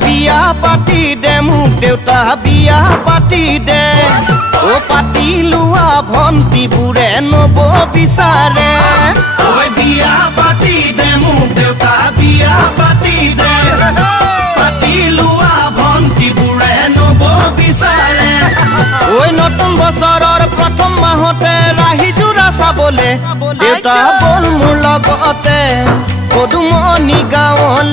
বিয়া পাতি দে মোক দেউতা বিয়া পাতি দে ও পাতি লোৱা ভন্তিবোৰে নব বিচাৰে ঐ বিয়া পাতি দে মোক দেউতা বিয়া পাতি দে পাতি লোৱা ভন্তিবোৰে নব বিচাৰে ঐ নতুন বছৰৰ প্ৰথম মাহতে ৰাহি জোৰা চাবলে দেউতা বল মোৰ লগতে পদুমনি গাঁৱলৈ